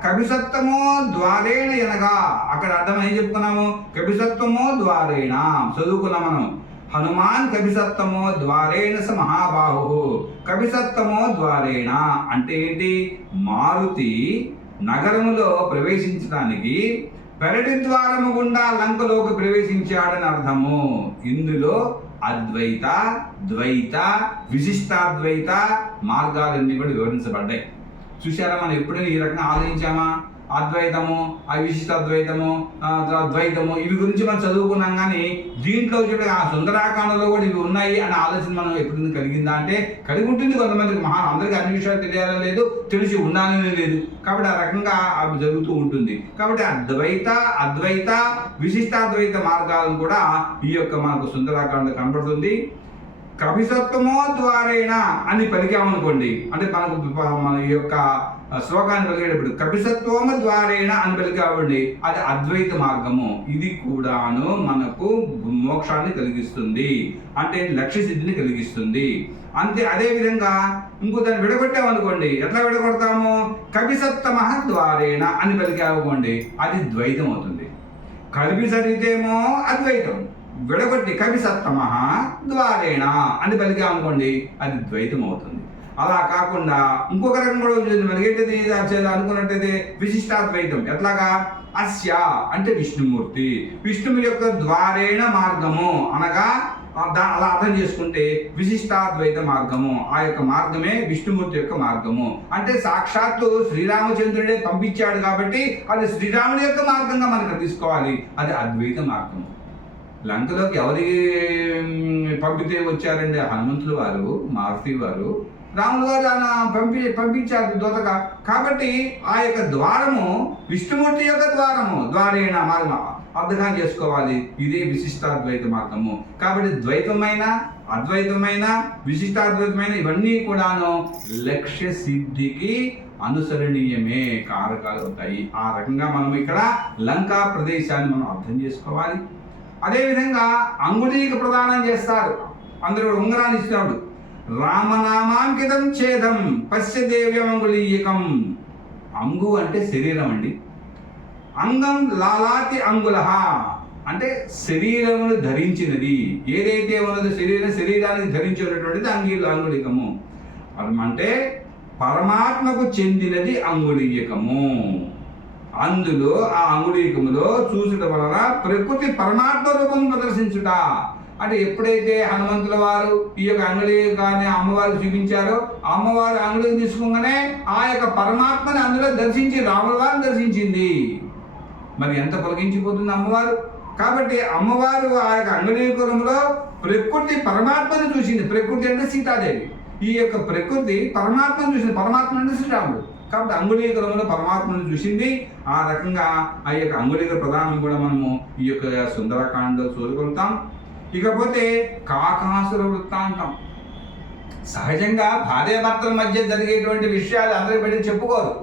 కవిసత్వమో ద్వారేణ అనగా అక్కడ అర్థం ఏం చెప్పుకున్నాము? కవిసత్వమో ద్వారేణ చదువుకున్నాం మనం. హనుమాన్ కవిసత్తమో ద్వారేణ స మహాబాహు. కవిసత్తమో ద్వారేణ అంటే ఏంటి? మారుతి నగరములో ప్రవేశించడానికి పెరటి ద్వారము గుండా లంకలోకి ప్రవేశించాడని అర్థము. ఇందులో అద్వైత, ద్వైత, విశిష్టాద్వైత మార్గాలన్నీ కూడా వివరించబడ్డాయి. చూసారా? మనం ఎప్పుడైనా ఈ రకంగా ఆలోచించామా? అద్వైతము, అవిశిష్టాద్వైతము, ద్వైతము ఇవి గురించి మనం చదువుకున్నాం. కానీ దీంట్లో చూడండి, ఆ సుందరాకాండలో కూడా ఇవి ఉన్నాయి అనే ఆలోచన మనం ఎప్పుడు కలిగిందా అంటే కలిగి ఉంటుంది. కొంతమందికి అందరికీ అన్ని విషయాలు తెలియాలని లేదు, తెలిసి ఉండాలని లేదు. కాబట్టి ఆ రకంగా అవి జరుగుతూ ఉంటుంది. కాబట్టి అద్వైత, విశిష్టాద్వైత మార్గాలను కూడా ఈ యొక్క మనకు సుందరాకాండ కనపడుతుంది. కవిసత్వమో ద్వారేణ అని పలికామనుకోండి, అంటే మన ఈ యొక్క శ్లోకాన్ని పలికేటప్పుడు కవిసత్వము ద్వారేణ అని పలికామండి, అది అద్వైత మార్గము. ఇది కూడాను మనకు మోక్షాన్ని కలిగిస్తుంది, అంటే లక్ష్య సిద్ధిని కలిగిస్తుంది. అంతే అదేవిధంగా ఇంకో దాన్ని విడగొట్టామనుకోండి, ఎట్లా విడగొడతాము? కవిసత్తమ ద్వారేణ అని పలికామనుకోండి, అది ద్వైతం అవుతుంది. కలిపి చదివితేమో అద్వైతం, విడగొట్టి కవిసత్తమ ద్వారేణ అని పలికామనుకోండి, అది ద్వైతం అవుతుంది. అలా కాకుండా ఇంకొక రకం కూడా ఉంటుంది. మనకి ఏంటిది అనుకున్నట్టయితే విశిష్టాద్వైతం. ఎట్లాగా? అస్య అంటే విష్ణుమూర్తి, విష్ణువు యొక్క ద్వారేణ మార్గము అనగా అలా అర్థం చేసుకుంటే విశిష్టాద్వైత మార్గము, ఆ యొక్క మార్గమే విష్ణుమూర్తి యొక్క మార్గము. అంటే సాక్షాత్తు శ్రీరామచంద్రుడే పంపించాడు కాబట్టి అది శ్రీరాముడి యొక్క మార్గంగా మనకు తీసుకోవాలి. అది అద్వైత మార్గము. లంకలోకి ఎవరి పంపితే వచ్చారండి? హనుమంతుల వారు, మారుతి వారు, రాముల వారు పంపించారు దూతగా. కాబట్టి ఆ యొక్క ద్వారము విష్ణుమూర్తి యొక్క ద్వారము, ద్వారేణ మార్గం అర్థం చేసుకోవాలి. ఇదే విశిష్టాద్వైత మార్గము. కాబట్టి ద్వైతమైన, అద్వైతమైన, విశిష్టాద్వైతమైన ఇవన్నీ కూడాను లక్ష్య సిద్ధికి అనుసరణీయమే కారకాలు అవుతాయి. ఆ రకంగా మనం ఇక్కడ లంకా ప్రదేశాన్ని మనం అర్థం చేసుకోవాలి. అదేవిధంగా అంగుళీక ప్రదానం చేస్తారు. అందరూ ఉంగరాన్ని ఇచ్చినాడు. రామనామాంకితం ఛేదం పశ్య దేవ్యమంగుళీయకం. అంగు అంటే శరీరం అండి. అంగం లాలాతి అంగుళః అంటే శరీరమును ధరించినది ఏదైతే ఉన్నదో శరీరానికి ధరించినటువంటిది అంగుళీకము. అంటే పరమాత్మకు చెందినది అంగుళీయకము. అందులో ఆ అంగుళీకములో చూసుట వలన ప్రకృతి పరమాత్మ రూపం ప్రదర్శించుట. అంటే ఎప్పుడైతే హనుమంతుల వారు ఈ యొక్క అంగుళీకాన్ని అమ్మవారికి చూపించారో, అమ్మవారు అంగుళీకం తీసుకోగానే ఆ యొక్క పరమాత్మని అందులో దర్శించి రాముల వారిని దర్శించింది. మరి ఎంత పొలగించిపోతుంది అమ్మవారు. కాబట్టి అమ్మవారు ఆ యొక్క అంగుళీకరంలో ప్రకృతి పరమాత్మను చూసింది. ప్రకృతి అంటే సీతాదేవి. ఈ యొక్క ప్రకృతి పరమాత్మను చూసింది. పరమాత్మ అంటే శ్రీరాముడు. కాబట్టి అంగుళీకరంలో పరమాత్మను చూసింది. ఆ రకంగా ఆ యొక్క అంగుళీకర ప్రధానం కూడా మనము ఈ యొక్క సుందరకాండలో చూడగలుగుతాం. ఇకపోతే కాకాసుర వృత్తాంతం. సహజంగా భార్యాభర్తల మధ్య జరిగేటువంటి విషయాలు అందరి బయట చెప్పుకోరు.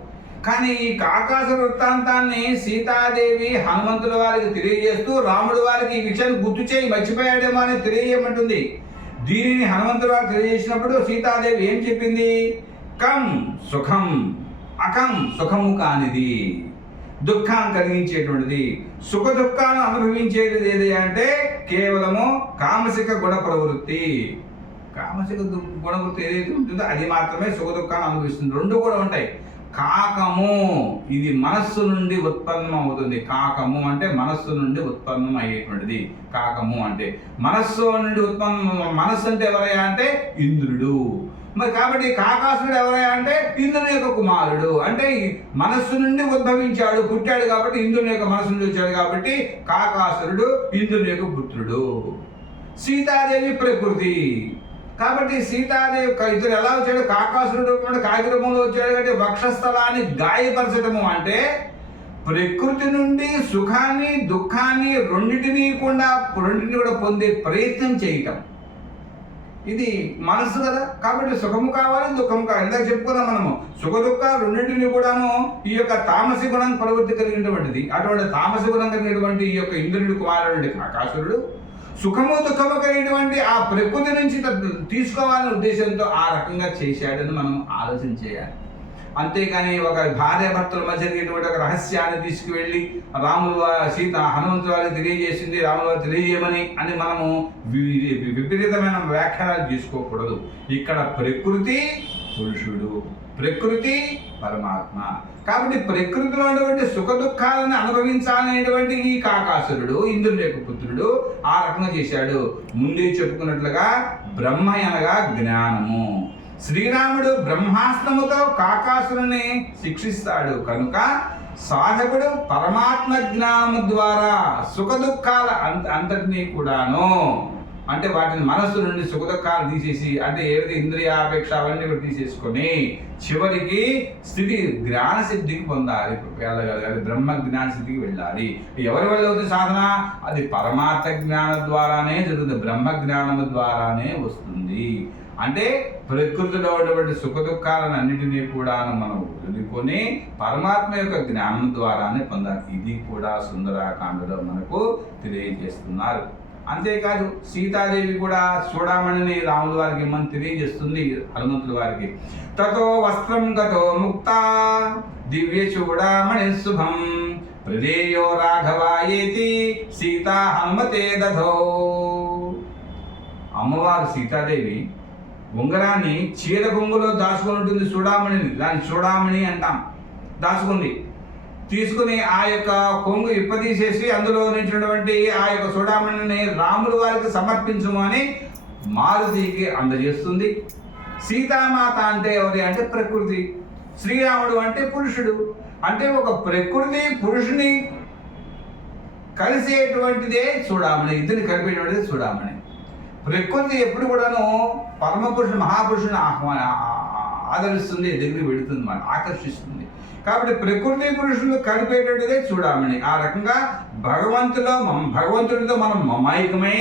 కానీ ఈ కాకాసుర వృత్తాంతాన్ని సీతాదేవి హనుమంతుల వారికి తెలియజేస్తూ రాముడు వారికి ఈ విషయాన్ని గుర్తు చేయి, మర్చిపోయాడేమో అని తెలియజేయమంటుంది. దీనిని హనుమంతుల వారు తెలియజేసినప్పుడు సీతాదేవి ఏం చెప్పింది? కం సుఖం, అకం సుఖము కానిది, దుఃఖాన్ని కలిగించేటువంటిది, సుఖ దుఃఖాలను అనుభవించేది ఏది అంటే కేవలము కామసిక గుణ ప్రవృత్తి. కామసిక గుణవృత్తి ఏదైతే ఉంటుందో అది మాత్రమే సుఖ దుఃఖాన్ని అనుభవిస్తుంది. రెండు కూడా ఉంటాయి. కాకము ఇది మనస్సు నుండి ఉత్పన్నం అవుతుంది. కాకము అంటే మనస్సు నుండి ఉత్పన్నం అయ్యేటువంటిది. కాకము అంటే మనస్సు నుండి ఉత్పన్నం. మనస్సు అంటే ఎవరయ్యా అంటే ఇంద్రుడు. మరి కాబట్టి కాకాసురుడు ఎవరయ్యా అంటే ఇంద్రుని యొక్క కుమారుడు. అంటే మనస్సు నుండి ఉద్భవించాడు, పుట్టాడు కాబట్టి ఇంద్రుని యొక్క మనస్సు నుండి వచ్చాడు కాబట్టి కాకాసురుడు ఇంద్రుని యొక్క పుత్రుడు. సీతాదేవి ప్రకృతి. కాబట్టి సీతాదేవి ఇతరు ఎలా వచ్చాడు? కాకాసురుడు రూపంలో కాకి రూపంలో వచ్చాడు. కాబట్టి వక్షస్థలాన్ని గాయపరచడము అంటే ప్రకృతి నుండి సుఖాన్ని దుఃఖాన్ని రెండింటినీ కూడా పొందే ప్రయత్నం చేయటం. ఇది మనస్సు కదా. కాబట్టి సుఖము కావాలి, దుఃఖము కావాలి. ఇందాక చెప్పుకున్నాం మనము. సుఖ దుఃఖ రెండింటినీ కూడాను ఈ యొక్క తామసి గుణం ప్రవృత్తి కలిగినటువంటిది. అటువంటి తామసి గుణం కలిగినటువంటి ఈ యొక్క ఇంద్రుడి కుమారుడు కాకాసురుడు సుఖము దుఃఖము కలిగినటువంటి ఆ ప్రకృతి నుంచి తీసుకోవాలనే ఉద్దేశంతో ఆ రకంగా చేశాడని మనం ఆలోచన చేయాలి. అంతేకాని ఒక భార్యాభర్తల మధ్య జరిగేటువంటి ఒక రహస్యాన్ని తీసుకువెళ్ళి హనుమంతుల వారికి తెలియజేసింది, రాముల వారికి తెలియజేయమని అని మనము విపరీతమైన వ్యాఖ్యానాలు చేసుకోకూడదు. ఇక్కడ ప్రకృతి పురుషుడు, ప్రకృతి పరమాత్మ. కాబట్టి ప్రకృతిలో ఉన్నటువంటి సుఖ దుఃఖాలను అనుభవించాలనేటువంటి ఈ కాకాసురుడు ఇంద్రుని యొక్క పుత్రుడు ఆ రకంగా చేశాడు. ముందే చెప్పుకున్నట్లుగా బ్రహ్మ అనగా జ్ఞానము. శ్రీరాముడు బ్రహ్మాస్త్రముతో కాకాసురుని శిక్షిస్తాడు కనుక సాధకుడు పరమాత్మ జ్ఞానము ద్వారా సుఖ దుఃఖాల అంతటినీ కూడాను అంటే వాటిని మనస్సు నుండి సుఖ దుఃఖాలు తీసేసి అంటే ఏదైతే ఇంద్రియాపేక్ష అవన్నీ కూడా తీసేసుకొని చివరికి స్థితి జ్ఞాన సిద్ధికి పొందాలి, వెళ్ళగలగాలి, బ్రహ్మ జ్ఞాన స్థితికి వెళ్ళాలి. ఎవరి వల్ల అవుతుంది సాధన? అది పరమాత్మ జ్ఞానం ద్వారానే జరుగుతుంది, బ్రహ్మ జ్ఞానము ద్వారానే వస్తుంది. అంటే ప్రకృతిలో ఉన్నటువంటి సుఖ దుఃఖాలను అన్నిటినీ కూడా మనం వదులుకొని పరమాత్మ యొక్క జ్ఞానం ద్వారానే పొందాలి. ఇది కూడా సుందరకాండలో మనకు తెలియజేస్తున్నారు. అంతేకాదు సీతాదేవి కూడా చూడమని రాముల వారికి ఇమ్మని తెలియజేస్తుంది హనుమంతుల వారికి. తతో వస్త్రం గతో ముక్త దివ్య చూడమణి శుభం ప్రదేయో రాఘవాయేతి సీతా హనుమతే దధో. అమ్మవారు సీతాదేవి ఉంగరాన్ని చీర కొంగులో దాచుకొని ఉంటుంది చూడామణిని, దాన్ని చూడామణి అంటాం. దాచుకుంది, తీసుకుని ఆ యొక్క కొంగు ఇప్పదీసేసి అందులో నుంచినటువంటి ఆ యొక్క చూడామణిని రాముల వారికి సమర్పించము అని మారుతికి అందజేస్తుంది. సీతామాత అంటే ఎవరి అంటే ప్రకృతి, శ్రీరాముడు అంటే పురుషుడు. అంటే ఒక ప్రకృతి పురుషుని కలిసేటువంటిదే చూడామణి, ఇద్దరిని కలిపేటువంటిదే చూడామణి. ప్రకృతి ఎప్పుడు కూడాను పరమపురుషుడు మహాపురుషుని ఆదరిస్తుంది, దగ్గరికి వెళుతుంది అన్నమాట, ఆకర్షిస్తుంది. కాబట్టి ప్రకృతి పురుషులు కలిపేటట్టుదే చూడామణి. ఆ రకంగా భగవంతుడితో మనం మమైకమై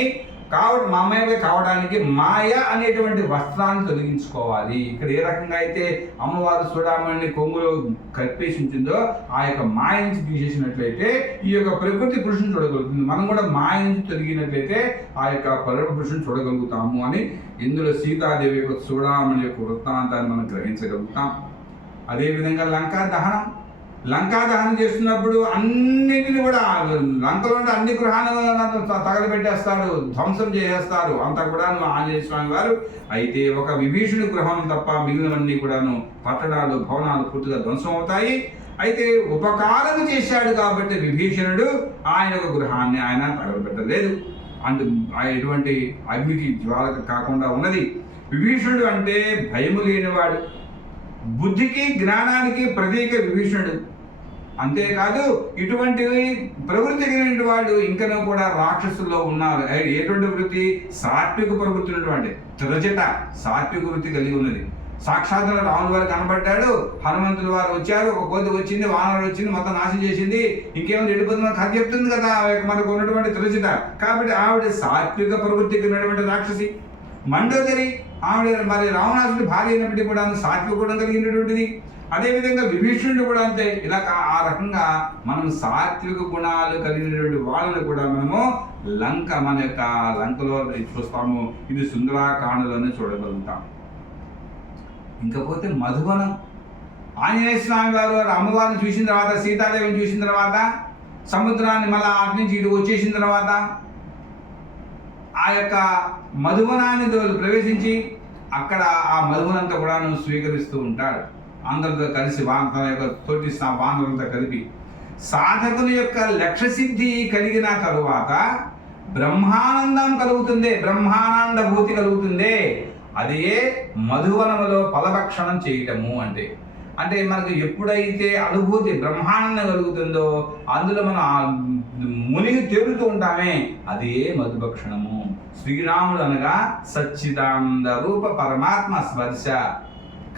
కావడానికి మాయ అనేటువంటి వస్త్రాన్ని తొలగించుకోవాలి. ఇక్కడ ఏ రకంగా అయితే అమ్మవారు చూడామణిని కొంగులో కప్పేసి ఉంటుందో ఆ యొక్క మాయ నుంచి తీసేసినట్లయితే ఈ యొక్క ప్రకృతి పురుషుని చూడగలుగుతుంది. మనం కూడా మాయ నుంచి తొలగినట్లయితే ఆ యొక్క పరమ పురుషుని చూడగలుగుతాము అని ఇందులో సీతాదేవి యొక్క చూడామణి యొక్క వృత్తాంతాన్ని మనం గ్రహించగలుగుతాం. అదేవిధంగా లంకా దహనం చేస్తున్నప్పుడు అన్నింటిని కూడా లంకలో అన్ని గృహాలను తగలబెట్టేస్తారు, ధ్వంసం చేసేస్తారు అంతా కూడా ఆంజనేయ స్వామి వారు. అయితే ఒక విభీషణుడి గృహం తప్ప మిగిలినవన్నీ కూడాను పట్టణాలు భవనాలు పూర్తిగా ధ్వంసం అవుతాయి. అయితే ఉపకారం చేశాడు కాబట్టి విభీషణుడు ఆయన ఒక గృహాన్ని ఆయన తగలబెట్టలేదు. అంటూ ఎటువంటి అగ్నికి జ్వాలకు కాకుండా ఉన్నది. విభీషణుడు అంటే భయము లేనివాడు, బుద్ధికి జ్ఞానానికి ప్రతీక విభీషణుడు. అంతేకాదు ఇటువంటి ప్రవృత్తి కలిగిన వాళ్ళు ఇంకనూ కూడా రాక్షసుల్లో ఉన్నారు. ఎటువంటి వృత్తి? సాత్విక ప్రవృత్తి ఉన్నటువంటి త్రిజట సాత్విక వృత్తి కలిగి ఉన్నది. సాక్షాత్ రాముల వారు కనబడ్డాడు, హనుమంతుల వారు వచ్చారు, ఒక కోతి వచ్చింది, వానరు వచ్చింది, మొత్తం నాశనం చేసింది, ఇంకేమైనా వెళ్ళిపోతుంది కథ చెప్తుంది కదా మనకు ఉన్నటువంటి త్రిజట. కాబట్టి ఆవిడ సాత్విక ప్రవృత్తికి ఉన్నటువంటి రాక్షసి. మండోదరి ఆవిడ మరి రావణాసుడి భార్య అయినప్పటికీ కూడా సాత్విక గుణం కలిగినటువంటిది. అదేవిధంగా విభీషణుడు కూడా అంతే. ఇలా ఆ రకంగా మనం సాత్విక గుణాలు కలిగినటువంటి వాళ్ళని కూడా మనము మన యొక్క లంకలో చూస్తాము. ఇది సుందరాకాండలోనే చూడగలుగుతాం. ఇంకపోతే మధువనం, ఆంజనేయ స్వామి వారు అమ్మవారిని చూసిన తర్వాత, సీతాదేవిని చూసిన తర్వాత, సముద్రాన్ని మళ్ళీ అటు నుంచి ఇటు వచ్చేసిన తర్వాత ఆ యొక్క మధువనాన్ని ప్రవేశించి అక్కడ ఆ మధువనంతా కూడా స్వీకరిస్తూ ఉంటాడు. అందరితో కలిసి తన యొక్క తోటి వానరులతో కలిపి సాధకుని యొక్క లక్ష్య సిద్ధి కలిగిన తరువాత బ్రహ్మానందం కలుగుతుంది, బ్రహ్మానందభూతి కలుగుతుంది. అదే మధువనములో ఫలభక్షణం చేయటము అంటే. అంటే మనకు ఎప్పుడైతే అనుభూతి బ్రహ్మానందం కలుగుతుందో అందులో మనం మునిగి తేలుతూ ఉంటామే, అదే మధుభక్షణము. శ్రీరాముడు అనగా సచ్చిదానంద రూప పరమాత్మ స్పర్శ.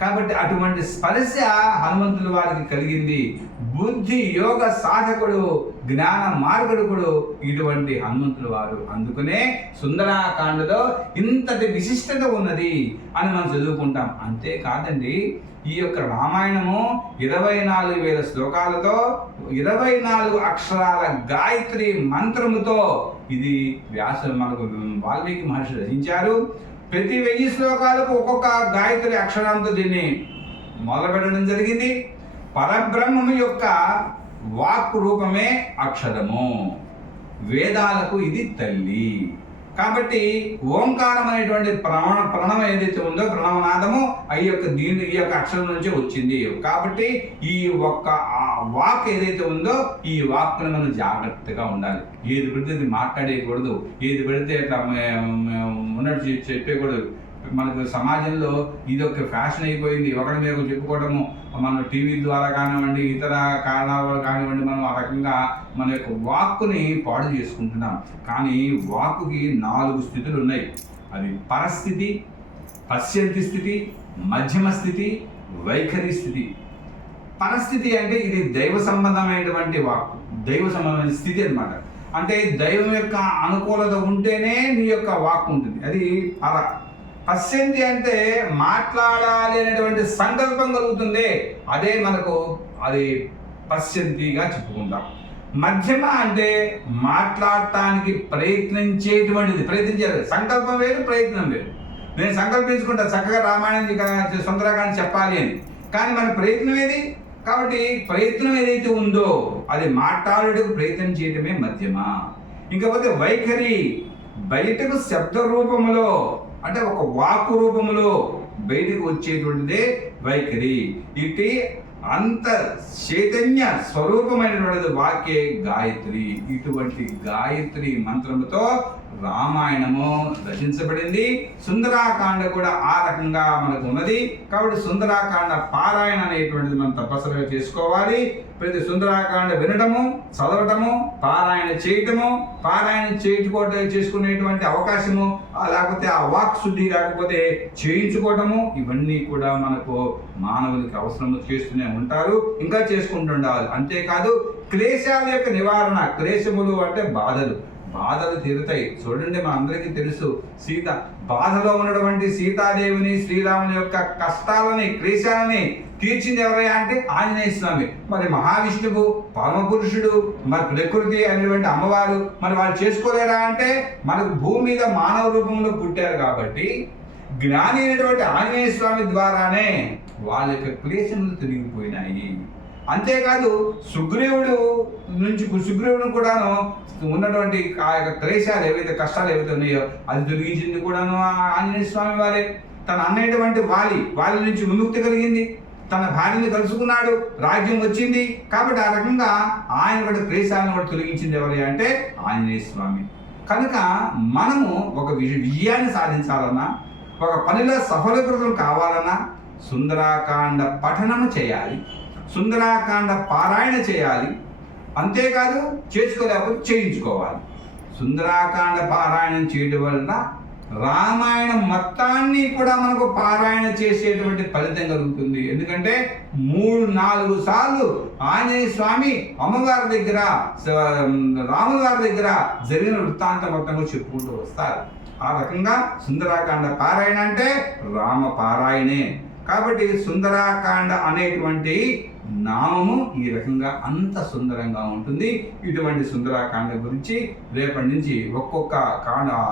కాబట్టి అటువంటి స్పర్శ హనుమంతుల వారికి కలిగింది. బుద్ధి యోగ సాధకుడు, జ్ఞాన మార్గడుకుడు ఇటువంటి హనుమంతుల వారు. అందుకనే సుందరాకాండలో ఇంతటి విశిష్టత ఉన్నది అని మనం చదువుకుంటాం. అంతేకాదండి, ఈ యొక్క రామాయణము 24,000 శ్లోకాలతో 24 అక్షరాల గాయత్రి మంత్రముతో ఇది మనకు వాల్మీకి మహర్షి రచించారు. ప్రతి 1000 శ్లోకాలకు ఒక్కొక్క గాయత్రి అక్షరంతో దీన్ని మొదలుపెట్టడం జరిగింది. పరబ్రహ్మము యొక్క వాక్ రూపమే అక్షరము, వేదాలకు ఇది తల్లి. కాబట్టి ఓంకారం అనేటువంటి ప్రణవం ఏదైతే ఉందో, ప్రణవనాదము ఈ యొక్క అక్షరం నుంచే వచ్చింది. కాబట్టి ఈ ఒక్క వాక్ ఏదైతే ఉందో ఈ వాక్ను మనం జాగ్రత్తగా ఉండాలి. ఏది పెడితే అది మాట్లాడేయకూడదు, ఏది పెడితే అట్లా ఉన్నట్టు చెప్పేయకూడదు. మనకు సమాజంలో ఇది ఒక ఫ్యాషన్ అయిపోయింది. ఒకరి మీద చెప్పుకోవడము, మన టీవీ ద్వారా కానివ్వండి, ఇతర కారణాల వల్ల కానివ్వండి, మనం ఆ రకంగా మన యొక్క వాక్కుని పాడు చేసుకుంటున్నాం. కానీ వాక్కుకి 4 స్థితులు ఉన్నాయి. అది పరస్థితి, పశ్యంతి స్థితి, మధ్యమ స్థితి, వైఖరి స్థితి. పరస్థితి అంటే ఇది దైవ సంబంధమైనటువంటి వాక్కు, దైవ సంబంధమైన స్థితి అన్నమాట. అంటే దైవం యొక్క అనుకూలత ఉంటేనే నీ యొక్క వాక్కు ఉంటుంది, అది పర. పశ్యంతి అంటే మాట్లాడాలి అనేటువంటి సంకల్పం కలుగుతుంది, అదే మనకు అది పశ్యంతిగా చెప్పుకుంటాం. మధ్యమ అంటే మాట్లాడటానికి ప్రయత్నించేటువంటిది, ప్రయత్నించారు. సంకల్పం వేరు, ప్రయత్నం వేరు. నేను సంకల్పించుకుంటా చక్కగా రామాయణం సుందరకాండ చెప్పాలి అని, కానీ మన ప్రయత్నం ఏది? కాబట్టి ప్రయత్నం ఏదైతే ఉందో అది మాట్లాడేందుకు ప్రయత్నం చేయడమే మధ్యమ. ఇంకపోతే వైఖరి, బయటకు శబ్ద రూపములో అంటే ఒక వాక్కు రూపములో బయటకు వచ్చేటువంటిదే వైఖరి. ఇటు అంత చైతన్య స్వరూపమైనటువంటి వాక్యే గాయత్రి. ఇటువంటి గాయత్రి మంత్రముతో రామాయణము రచించబడింది. సుందరాకాండ కూడా ఆ రకంగా మనకు ఉన్నది. కాబట్టి సుందరాకాండ పారాయణ అనేటువంటిది మనం తప్పనిసరిగా చేసుకోవాలి. ప్రతి సుందరాకాండ వినటము, చదవటము, పారాయణ చేయటము, పారాయణ చేసుకునేటువంటి అవకాశము, లేకపోతే ఆ వాక్ శుద్ధి లేకపోతే చేయించుకోవటము, ఇవన్నీ కూడా మనకు మానవులకి అవసరము చేస్తూనే ఉంటారు, ఇంకా చేసుకుంటుండాలి. అంతేకాదు క్లేశాల యొక్క నివారణ. క్లేశములు అంటే బాధలు తీరుతాయి. చూడండి, మన అందరికీ తెలుసు, సీత బాధలో ఉన్నటువంటి సీతాదేవిని, శ్రీరాముని యొక్క కష్టాలని, క్లేశాలని తీర్చింది ఎవరయ్యా అంటే ఆంజనేయ స్వామి. మరి మహావిష్ణువు పరమపురుషుడు, మరి ప్రకృతి అనేటువంటి అమ్మవారు, మరి వాళ్ళు చేసుకోలేరా అంటే మనకు భూమి మీద మానవ రూపంలో పుట్టారు కాబట్టి జ్ఞాని అయినటువంటి ఆంజనేయ స్వామి ద్వారానే వాళ్ళ యొక్క క్లేశములు తిరిగిపోయినాయి. అంతేకాదు సుగ్రీవుడు కూడాను ఉన్నటువంటి ఆ యొక్క క్లేశాలు ఏవైతే కష్టాలు ఏవైతే ఉన్నాయో అది తొలగించింది కూడాను ఆంజనేయ స్వామి వారే. తన అన్నటువంటి వాలి నుంచి విముక్తి కలిగింది, తన భార్యని కలుసుకున్నాడు, రాజ్యం వచ్చింది. కాబట్టి ఆ రకంగా ఆయన కూడా క్లేశాలను కూడా తొలగించింది ఎవరు అంటే ఆంజనేయ స్వామి. కనుక మనము ఒక విజయాన్ని సాధించాలన్నా, ఒక పనిలో సఫలీకృతం కావాలన్నా సుందరాకాండ పఠనము చేయాలి, సుందరాకాండ పారాయణ చేయాలి. అంతేకాదు చేసుకోలేకపోతే చేయించుకోవాలి. సుందరాకాండ పారాయణం చేయడం వలన రామాయణం మొత్తాన్ని కూడా మనకు పారాయణ చేసేటువంటి ఫలితం కలుగుతుంది. ఎందుకంటే 3-4 సార్లు ఆంజనేయ స్వామి అమ్మవారి దగ్గర, రాముల వారి దగ్గర జరిగిన వృత్తాంతం మొత్తం చెప్పుకుంటూ వస్తారు. ఆ రకంగా సుందరాకాండ పారాయణ అంటే రామ పారాయణే. కాబట్టి సుందరాకాండ అనేటువంటి నామము ఈ రకంగా అంత సుందరంగా ఉంటుంది. ఇటువంటి సుందరాకాండ గురించి రేపటి నుంచి ఒక్కొక్క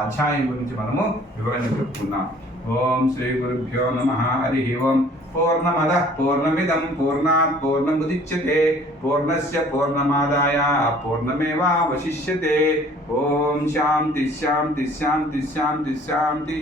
అధ్యాయం గురించి మనము వివరణ చెప్పుకున్నాం. ఓం శ్రీ గురుభ్యో నమః. హరి ఓం. పూర్ణమదః పూర్ణమిదం పూర్ణాత్ పూర్ణముదచ్యతే పూర్ణస్య పూర్ణమాదాయ పూర్ణమేవావశిష్యతే. ఓం శాంతి శాంతి శాంతి శాంతి శాంతి.